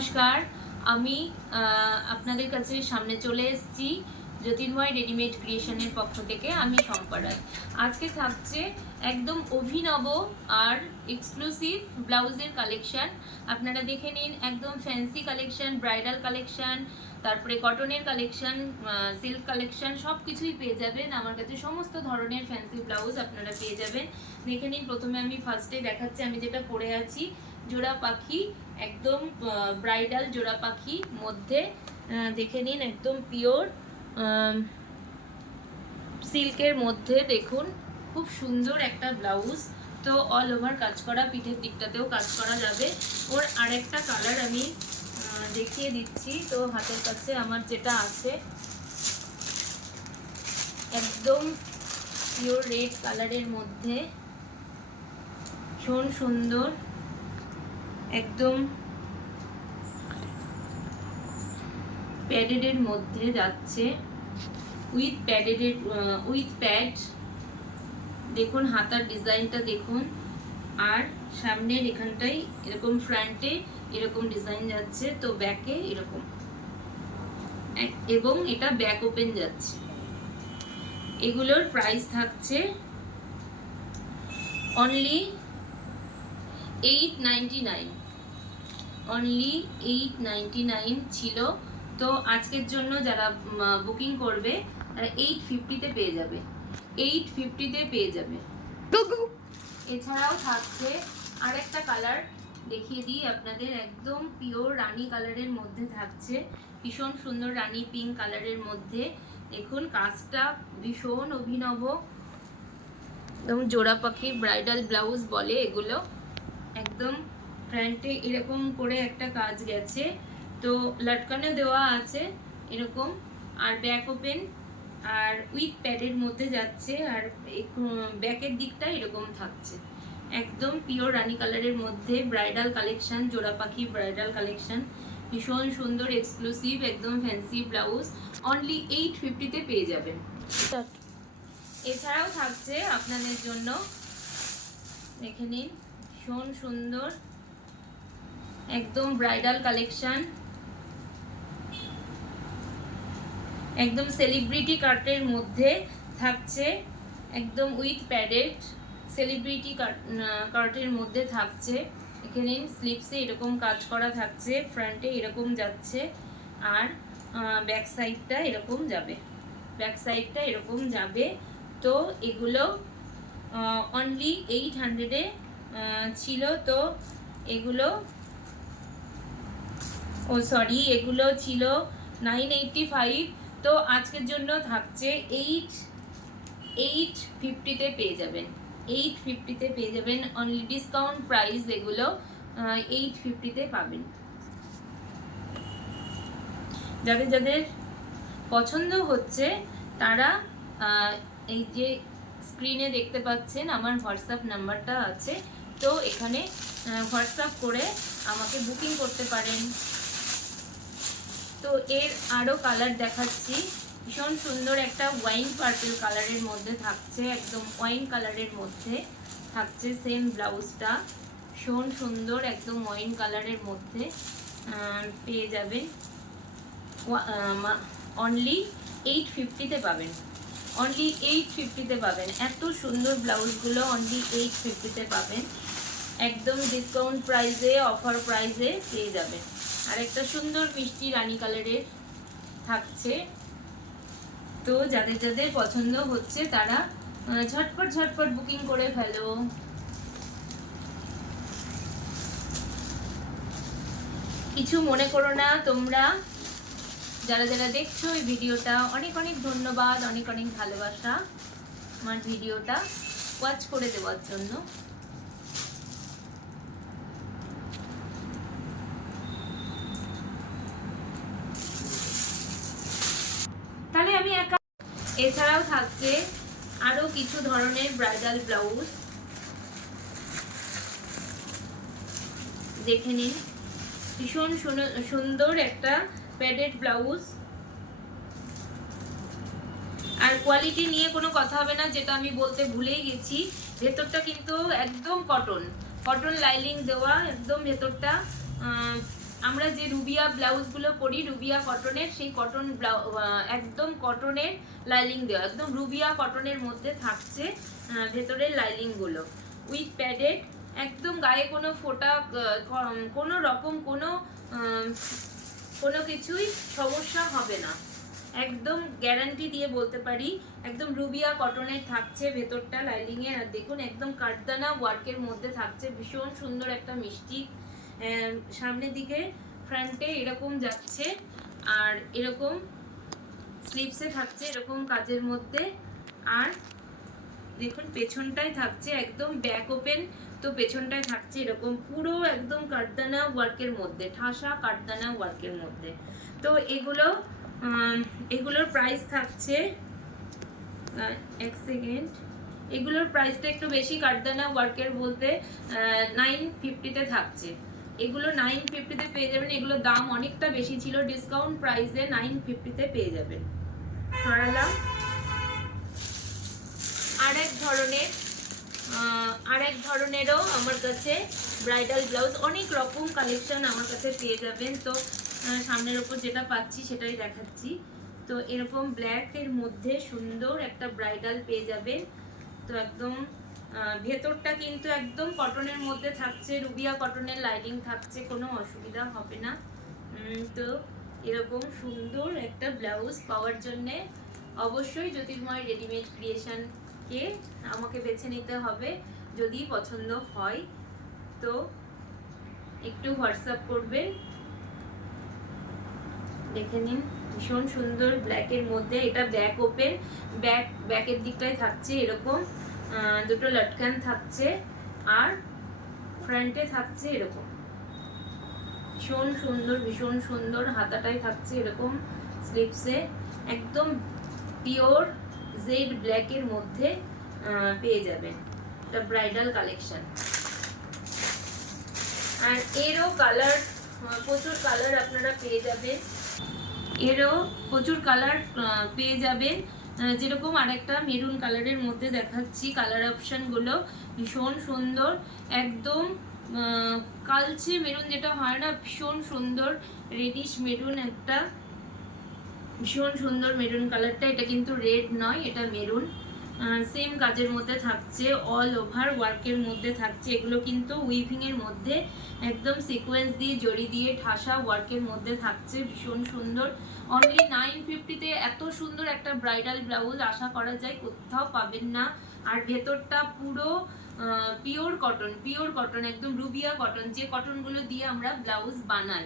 নমস্কার। আমি আপনাদের কাছে সামনে চলে এসেছি জ্যোতির্ময় রেডিমেড ক্রিয়েশনের পক্ষ থেকে। আমি শম্পা রায়। আজকে থাকছে একদম অভিনব আর এক্সক্লুসিভ ব্লাউজের কালেকশান। আপনারা দেখে নিন, একদম ফ্যান্সি কালেকশান, ব্রাইডাল কালেকশান, তারপরে কটনের কালেকশান, সিল্ক কালেকশান, সব কিছুই পেয়ে যাবেন আমার কাছে। সমস্ত ধরনের ফ্যান্সি ব্লাউজ আপনারা পেয়ে যাবেন। দেখে নিন, প্রথমে আমি ফার্স্টে দেখাচ্ছি আমি যেটা পরে আছি, জোড়া পাখি, একদম ব্রাইডাল জোড়া পাখি মধ্যে। দেখে নিন, একদম পিওর সিল্কের মধ্যে। দেখুন, খুব সুন্দর একটা ব্লাউজ। তো অল ওভার কাজ করা, পিঠের দিকটাতেও কাজ করা যাবে। ওর আরেকটা কালার আমি দেখিয়ে দিচ্ছি। তো হাতের কাছে আমার যেটা আছে, একদম পিওর রেড কালারের মধ্যে, ভীষণ সুন্দর, একদম প্যাডেডের মধ্যে যাচ্ছে, উইথ প্যাডেডের উইথ প্যাড। দেখুন হাতার ডিজাইনটা দেখুন, আর সামনের এখানটাই এরকম, ফ্রন্টে এরকম ডিজাইন যাচ্ছে, তো ব্যাকে এরকম, এবং এটা ব্যাক ওপেন যাচ্ছে। এগুলোর প্রাইস থাকছে অনলি 899, অনলি 899 ছিল। তো আজকের জন্য যারা বুকিং করবে তারা 850-তে পেয়ে যাবে, 850-তে পেয়ে যাবে। এছাড়াও থাকছে আরেকটা কালার, দেখিয়ে দিই আপনাদের, একদম পিওর রানী কালারের মধ্যে থাকছে, ভীষণ সুন্দর রানী পিঙ্ক কালারের মধ্যে। দেখুন কাজটা ভীষণ অভিনব, একদম জোড়া পাখি ব্রাইডাল ব্লাউজ বলে এগুলো। একদম ফ্রন্টে এরকম করে একটা কাজ গেছে, তো লটকানো দেওয়া আছে এরকম, আর ব্যাক ওপেন, আর উইথ প্যাডের মধ্যে যাচ্ছে, আর ব্যাকের দিকটা এরকম থাকছে। একদম পিওর রানী কালারের মধ্যে ব্রাইডাল কালেকশন, জোড়া পাখি ব্রাইডাল কালেকশন, ভীষণ সুন্দর এক্সক্লুসিভ একদম ফ্যান্সি ব্লাউজ, অনলি 850-তে পেয়ে যাবেন। এছাড়াও থাকছে আপনাদের জন্য, দেখে নিন, ভীষণ সুন্দর একদম ব্রাইডাল কালেকশন, একদম সেলিব্রিটি কাটের মধ্যে থাকছে, একদম উইথ প্যাডেড সেলিব্রিটি কাটের মধ্যে থাকছে। এখানে স্লিপসে এরকম কাজ করা থাকছে, ফ্রন্টে এরকম যাচ্ছে, আর ব্যাক সাইডটা এরকম যাবে, ব্যাক সাইডটা এরকম যাবে। তো এগুলো অনলি 800-এ ছিল। তো এগুলো এগুলো ছিল 985। তো আজকের জন্য থাকছে 850-তে পেয়ে যাবেন, 850-তে পেয়ে যাবেন, অনলি ডিসকাউন্ট প্রাইস এগুলো 850-তে পাবেন। যাদের যাদের পছন্দ হচ্ছে তারা এই যে স্ক্রিনে দেখতে পাচ্ছেন আমার হোয়াটসঅ্যাপ নাম্বারটা আছে, তো এখানে হোয়াটসঅ্যাপ করে আমাকে বুকিং করতে পারেন। তো এর আরও কালার দেখাচ্ছি, ভীষণ সুন্দর একটা ওয়াইন পার্পল কালারের মধ্যে থাকছে, একদম ওয়াইন কালারের মধ্যে থাকছে সেম ব্লাউজটা, ভীষণ সুন্দর একদম ওয়াইন কালারের মধ্যে পেয়ে যাবেন। অনলি 850-তে পাবেন, অনলি 850-তে পাবেন। এত সুন্দর ব্লাউজগুলো অনলি 850-তে পাবেন, একদম ডিসকাউন্ট প্রাইসে, অফার প্রাইসে পেয়ে যাবেন। আর একটা সুন্দর মিষ্টি রানী কালারের থাকছে। তো যাদের যাদের পছন্দ হচ্ছে তারা ঝটপট ঝটপট বুকিং করে ফেলো। কিছু মনে করো না তোমরা যারা যারা দেখছো এই ভিডিওটা, অনেক অনেক ধন্যবাদ, অনেক অনেক ভালোবাসা আমার ভিডিওটা ওয়াচ করে দেওয়ার জন্য। তাহলে আমি একা, এছাড়াও থাকছে আরো কিছু ধরনের ব্রাইডাল ব্লাউজ, দেখে নিন, ভীষণ সুন্দর একটা প্যাডেড ব্লাউজ। আর কোয়ালিটি নিয়ে কোনো কথা হবে না, যেটা আমি বলতে ভুলেই গেছি, ভেতরটা কিন্তু একদম কটন লাইনিং দেওয়া, একদম ভেতরটা আমরা যে রুবিয়া ব্লাউজগুলো পরি রুবিয়া কটনের, সেই কটন একদম কটনের লাইলিং দেওয়া, একদম রুবিয়া কটনের মধ্যে থাকছে ভেতরের লাইলিংগুলো উইথ প্যাডেড, একদম গায়ে কোনো ফোটা কোনো রকম কোনো কিছুই সমস্যা হবে না, একদম গ্যারান্টি দিয়ে বলতে পারি। একদম রুবিয়া কটনের থাকছে ভেতরটা লাইলিং এর, আর দেখুন একদম কাঠদানা ওয়ার্কের মধ্যে থাকছে, ভীষণ সুন্দর একটা মিষ্টি। সামনের দিকে ফ্রন্টে এরকম যাচ্ছে, আর এরকম স্লিভসে থাকছে এরকম কাজের মধ্যে, আর দেখুন পেছনটাই থাকছে একদম ব্যাক ওপেন, তো পেছনটায় থাকছে এরকম পুরো একদম কাঠদানা ওয়ার্কের মধ্যে, ঠাসা কাঠদানা ওয়ার্কের মধ্যে। তো এগুলোর প্রাইস থাকছে, এক সেকেন্ড, এগুলোর প্রাইসটা একটু বেশি, কাঠদানা ওয়ার্কের বলতে 950-তে থাকছে। এগুলো 950-তে পেয়ে যাবেন, এগুলোর দাম অনেকটা বেশি ছিল, ডিসকাউন্ট প্রাইসে 950-তে পেয়ে যাবেন। সরালাম আরেক ধরনেরও আমার কাছে ব্রাইডাল ব্লাউজ, অনেক রকম কালেকশন আমার কাছে পেয়ে যাবেন। তো সামনের ওপর যেটা পাচ্ছি সেটাই দেখাচ্ছি। তো এরকম ব্ল্যাকের মধ্যে সুন্দর একটা ব্রাইডাল পেয়ে যাবেন। তো একদম ভেতরটা কিন্তু একদম কটনের মধ্যে থাকছে, রুবিয়া কটনের লাইনিং থাকছে, কোনো অসুবিধা হবে না। তো এরকম সুন্দর একটা ব্লাউজ পাওয়ার জন্যে অবশ্যই জ্যোতির্ময় রেডিমেড ক্রিয়েশনকে আমাকে বেছে নিতে হবে। যদি পছন্দ হয় তো একটু হোয়াটসঅ্যাপ করবেন। দেখে নিন ভীষণ সুন্দর ব্ল্যাকের মধ্যে, এটা ব্যাক ওপেন, ব্যাকের দিকটায় থাকছে এরকম দুটো লটকান থাকছে, আর ফ্রন্টে থাকছে এরকম ভীষণ সুন্দর হাতাটাই থাকছে এরকম স্লিভসে, একদম পিওর জেড ব্ল্যাকের মধ্যে পেয়ে যাবেন। এটা ব্রাইডাল কালেকশন, আর এরও কালার, প্রচুর কালার আপনারা পেয়ে যাবেন, যেরকম আরেকটা মেরুন কালারের মধ্যে দেখাচ্ছি। কালার অপশনগুলো ভীষণ সুন্দর, একদম কালচে মেরুন যেটা হয় না, ভীষণ সুন্দর রেডিশ মেরুন, একটা ভীষণ সুন্দর মেরুন কালারটা। এটা কিন্তু রেড নয়, এটা মেরুন, সেম কাজের মধ্যে থাকছে, অল ওভার ওয়ার্কের মধ্যে থাকছে। এগুলো কিন্তু উইভিং এর মধ্যে একদম সিকোয়েন্স দিয়ে জড়ি দিয়ে ঠাসা ওয়ার্কের মধ্যে থাকছে, ভীষণ সুন্দর। অনলি 950-তে এত সুন্দর একটা ব্রাইডাল ব্লাউজ আশা করা যায় কোথাও পাবেন না। আর ভেতরটা পুরো পিওর কটন, একদম রুবিয়া কটন, যে কটনগুলো দিয়ে আমরা ব্লাউজ বানাই,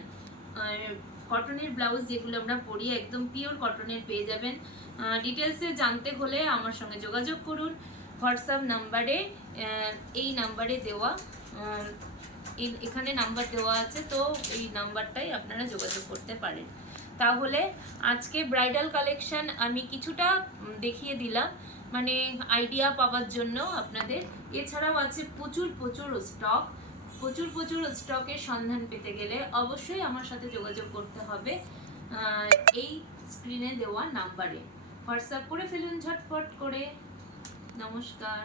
কটনের ব্লাউজ যেগুলো আমরা পরি একদম পিওর কটনের পেয়ে যাবেন। ডিটেলসে জানতে হলে আমার সঙ্গে যোগাযোগ করুন হোয়াটসঅ্যাপ নাম্বারে, এই নাম্বারে দেওয়া, এখানে নাম্বার দেওয়া আছে, তো এই নাম্বারটাই আপনারা যোগাযোগ করতে পারেন। তাহলে আজকে ব্রাইডাল কালেকশন আমি কিছুটা দেখিয়ে দিলাম, মানে আইডিয়া পাওয়ার জন্য আপনাদের। এছাড়াও আছে প্রচুর স্টকের সন্ধান পেতে গেলে অবশ্যই আমার সাথে যোগাযোগ করতে হবে এই স্ক্রিনে দেওয়া নাম্বারে। হোয়াটসঅ্যাপ করে ফেলুন ঝটপট করে। নমস্কার।